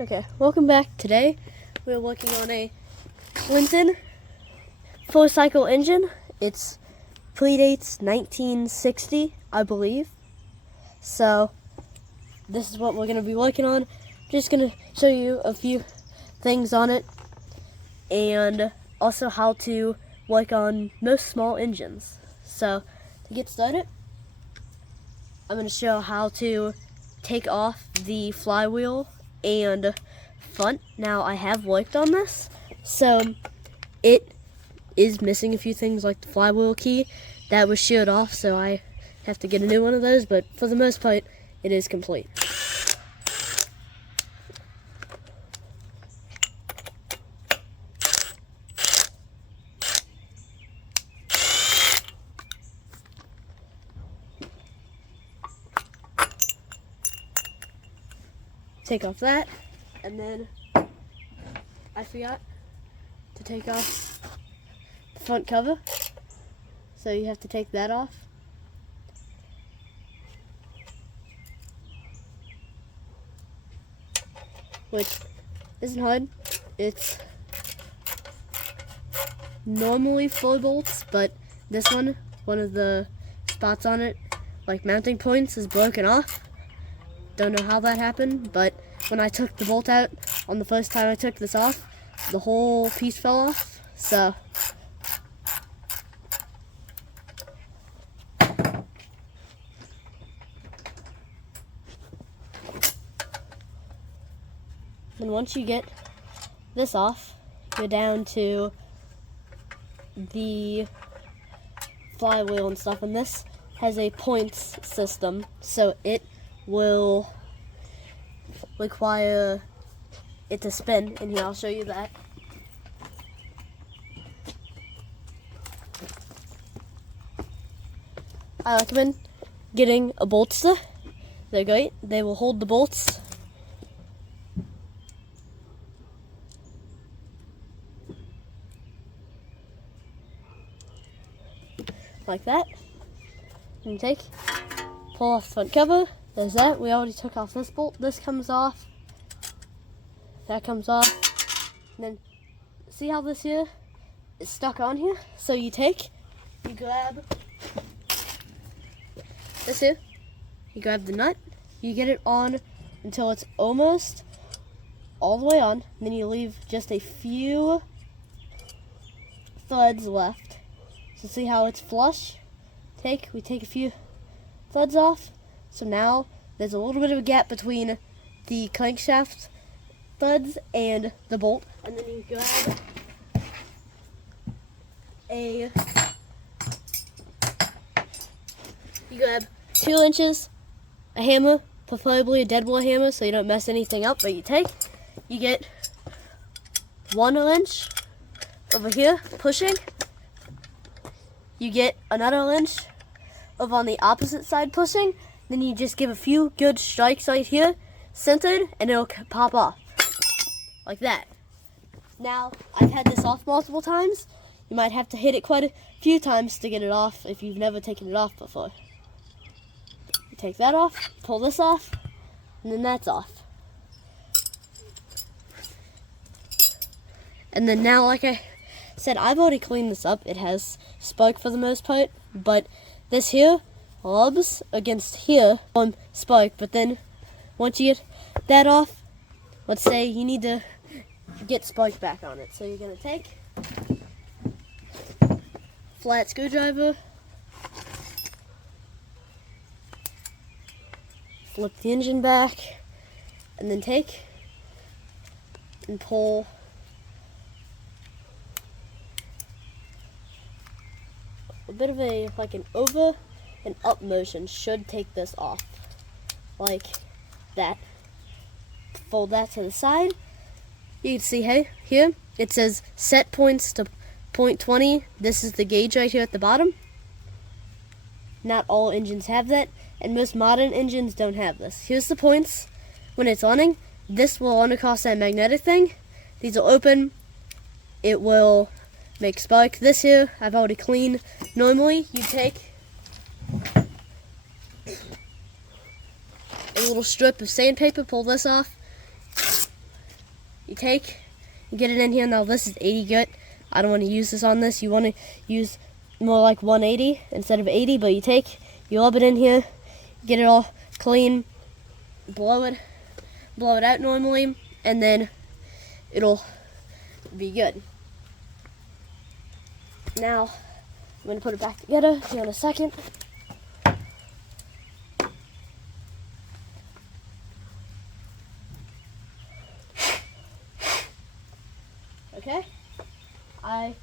Okay, welcome back. Today we're working on a Clinton 4-cycle engine. It predates 1960, I believe. So this is what we're going to be working on. I'm just going to show you a few things on it and also how to work on most small engines. So to get started, I'm going to show how to take off the flywheel and front. Now I have worked on this, so it is missing a few things like the flywheel key that was sheared off, so I have to get a new one of those, but for the most part it is complete. Take off that, and then I forgot to take off the front cover, so you have to take that off. Which isn't hard. It's normally 4 bolts, but this one of the spots on it, like mounting points, is broken off. Don't know how that happened, but when I took the bolt out on the first time I took this off, the whole piece fell off. So then once you get this off, you're down to the flywheel and stuff, and this has a points system, so it will require it to spin, and here I'll show you that. I recommend getting a bolster. They're great. They will hold the bolts. Like that. And pull off the front cover. There's that. We already took off this bolt. This comes off. That comes off. And then see how this here is stuck on here? So you grab this here, you grab the nut, you get it on until it's almost all the way on, and then you leave just a few threads left. So see how it's flush? We take a few threads off. So now there's a little bit of a gap between the crankshaft threads and the bolt, and then you grab 2 inches, a hammer, preferably a deadbolt hammer so you don't mess anything up, but you get 1 inch over here pushing, you get another inch over on the opposite side pushing, then you just give a few good strikes right here, centered, and it'll pop off. Like that. Now, I've had this off multiple times. You might have to hit it quite a few times to get it off if you've never taken it off before. You take that off, pull this off, and then that's off. And then now, like I said, I've already cleaned this up. It has spark for the most part, but this here rubs against here on spark, but then once you get that off, let's say you need to get spark back on it. So you're going to take flat screwdriver, flip the engine back, and then take and pull a bit of like an over and up motion should take this off, like that. Fold that to the side. You can see here it says set points to 0.20. This is the gauge right here at the bottom. Not all engines have that, and most modern engines don't have this. Here's the points. When it's running, this will run across that magnetic thing. These will open. It will make spark. This here I've already cleaned. Normally you take a little strip of sandpaper, pull this off, you get it in here. Now this is 80 grit. I don't want to use this on this. You want to use more like 180 instead of 80, but you rub it in here, get it all clean, blow it out normally, and then it'll be good. Now, I'm going to put it back together here in a second. Okay, I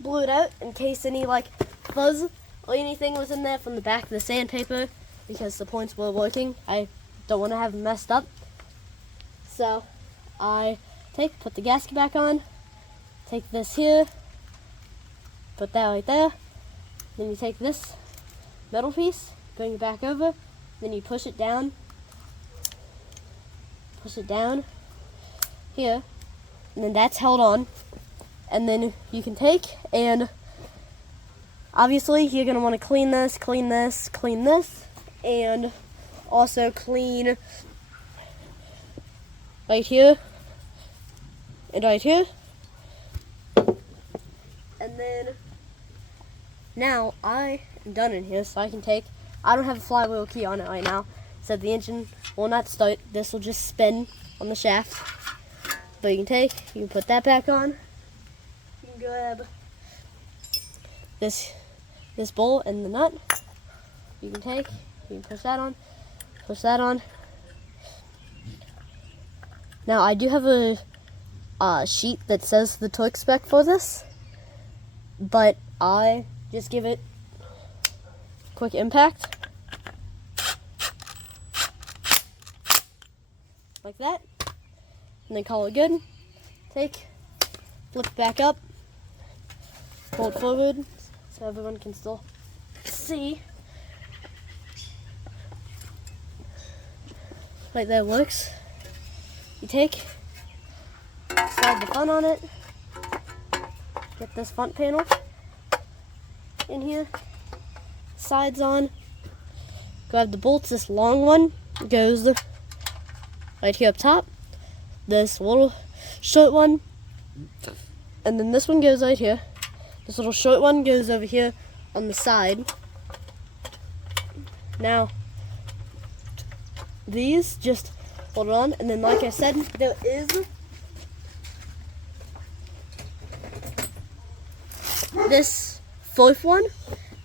blew it out in case any like fuzz or anything was in there from the back of the sandpaper, because the points were working. I don't want to have them messed up. So I put the gasket back on, take this here, put that right there, then you take this metal piece, bring it back over, then you push it down here, and then that's held on, and then you can and obviously you're going to want to clean this, and also clean right here and right here. And then now I am done in here, so I don't have a flywheel key on it right now, so the engine will not start. This will just spin on the shaft. But you can put that back on. You can grab this bolt and the nut. You can push that on. Now I do have a sheet that says the torque spec for this, but I just give it quick impact like that, and then call it good. Flip it back up, pull it forward so everyone can still see. Like that works. You slide the front on it, get this front panel in here, sides on, grab the bolts. This long one goes right here up top, this little short one, and then this one goes right here. This little short one goes over here on the side. Now these just hold it on, and then like I said, there is this fourth one,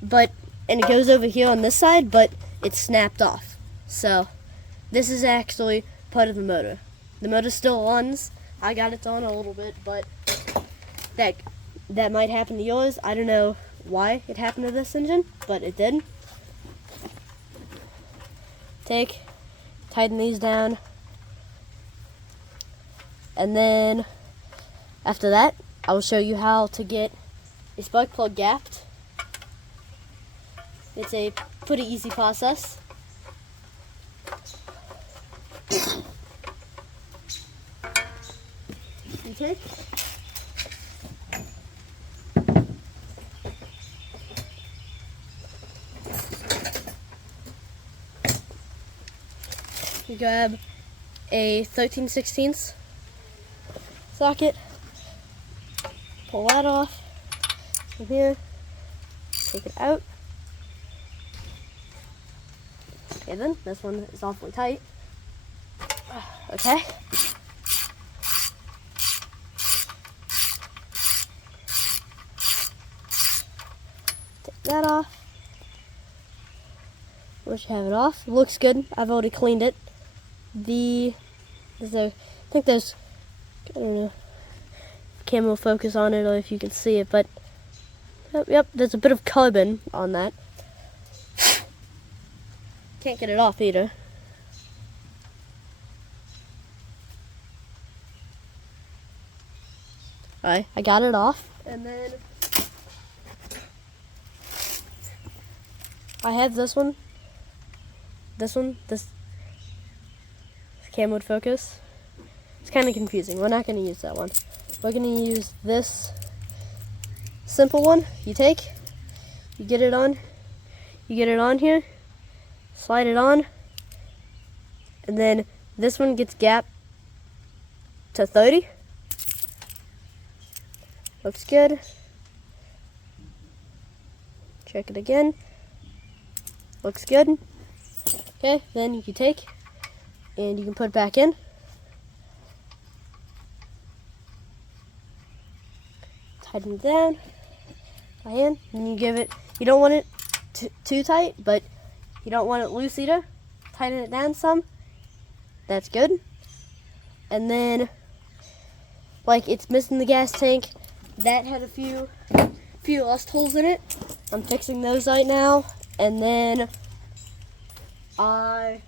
and it goes over here on this side, but it's snapped off. So this is actually part of the motor. The motor still runs. I got it on a little bit, but that might happen to yours. I don't know why it happened to this engine, but it did. Tighten these down, and then after that I will show you how to get a spark plug gapped. It's a pretty easy process. Okay. You grab a 13/16 socket, pull that off from here, take it out. Okay, then this one is awfully tight. Okay. Take that off. Once you have it off, it looks good. I've already cleaned it. I think there's, I don't know, camera focus on it or if you can see it, but yep, there's a bit of carbon on that. Can't get it off either. Alright, I got it off, and then I have this camera would focus. It's kind of confusing. We're not going to use that one. We're going to use this simple one. You get it on here, slide it on, and then this one gets gapped to 30. Looks good. Check it again. Looks good. Okay, then you can take and you can put it back in. Tighten it down by hand, and you give it, you don't want it too tight, but you don't want it loose either. Tighten it down some. That's good. And then, like, it's missing the gas tank. That had a few rust holes in it. I'm fixing those right now. And then I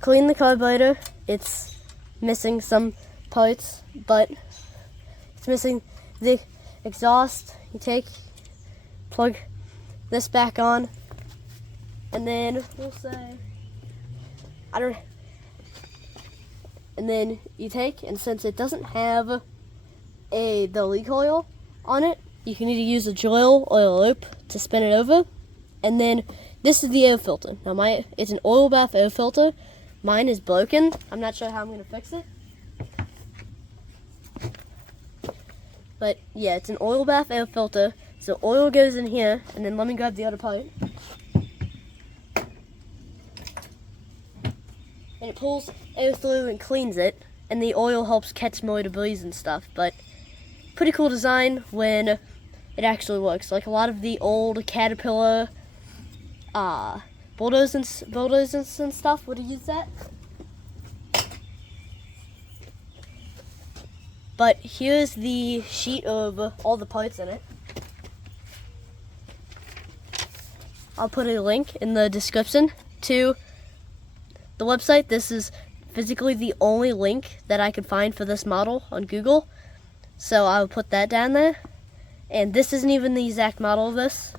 cleaned the carburetor. It's missing some parts, but it's missing the exhaust. You plug this back on, and then we'll say, and then you take, and since it doesn't have the leak oil on it, you can either use a drill or a loop to spin it over. And then this is the air filter. Now it's an oil bath air filter. Mine is broken. I'm not sure how I'm gonna fix it. But yeah, it's an oil bath air filter. So oil goes in here, and then let me grab the other part. And it pulls air through and cleans it, and the oil helps catch more debris and stuff. But pretty cool design when it actually works. Like a lot of the old Caterpillar bulldozers and stuff would have used that. But here's the sheet of all the parts in it. I'll put a link in the description to the website. This is physically the only link that I could find for this model on Google. So I'll put that down there. And this isn't even the exact model of this.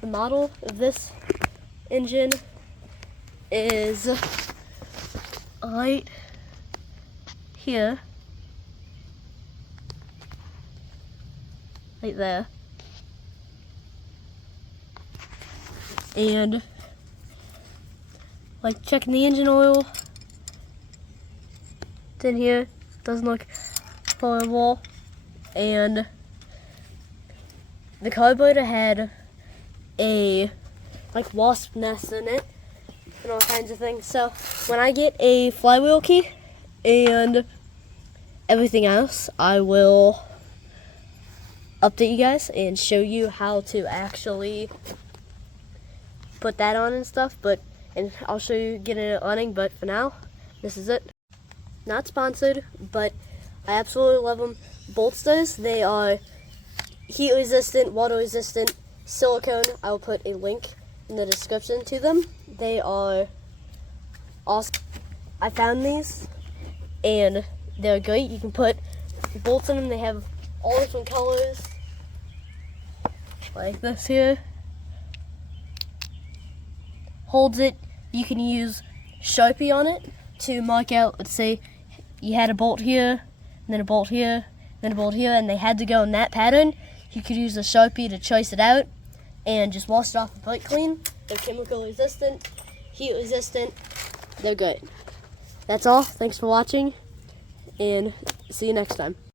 The model of this engine is right here. Right there. And like checking the engine oil. It's in here. Doesn't look horrible. And the carburetor had a like wasp nest in it and all kinds of things. So when I get a flywheel key and everything else, I will update you guys and show you how to actually put that on and stuff. And I'll show you getting it running. But for now, this is it. Not sponsored, but I absolutely love them. Bolsters, they are heat resistant, water resistant, silicone. I will put a link in the description to them. They are awesome. I found these and they're great. You can put bolts in them. They have all different colors, like this here. Holds it. You can use Sharpie on it to mark out, let's say you had a bolt here, and then a bolt here, then a bolt here, and they had to go in that pattern. You could use a Sharpie to trace it out and just wash it off the plate clean. They're chemical resistant, heat resistant, they're good. That's all. Thanks for watching, and see you next time.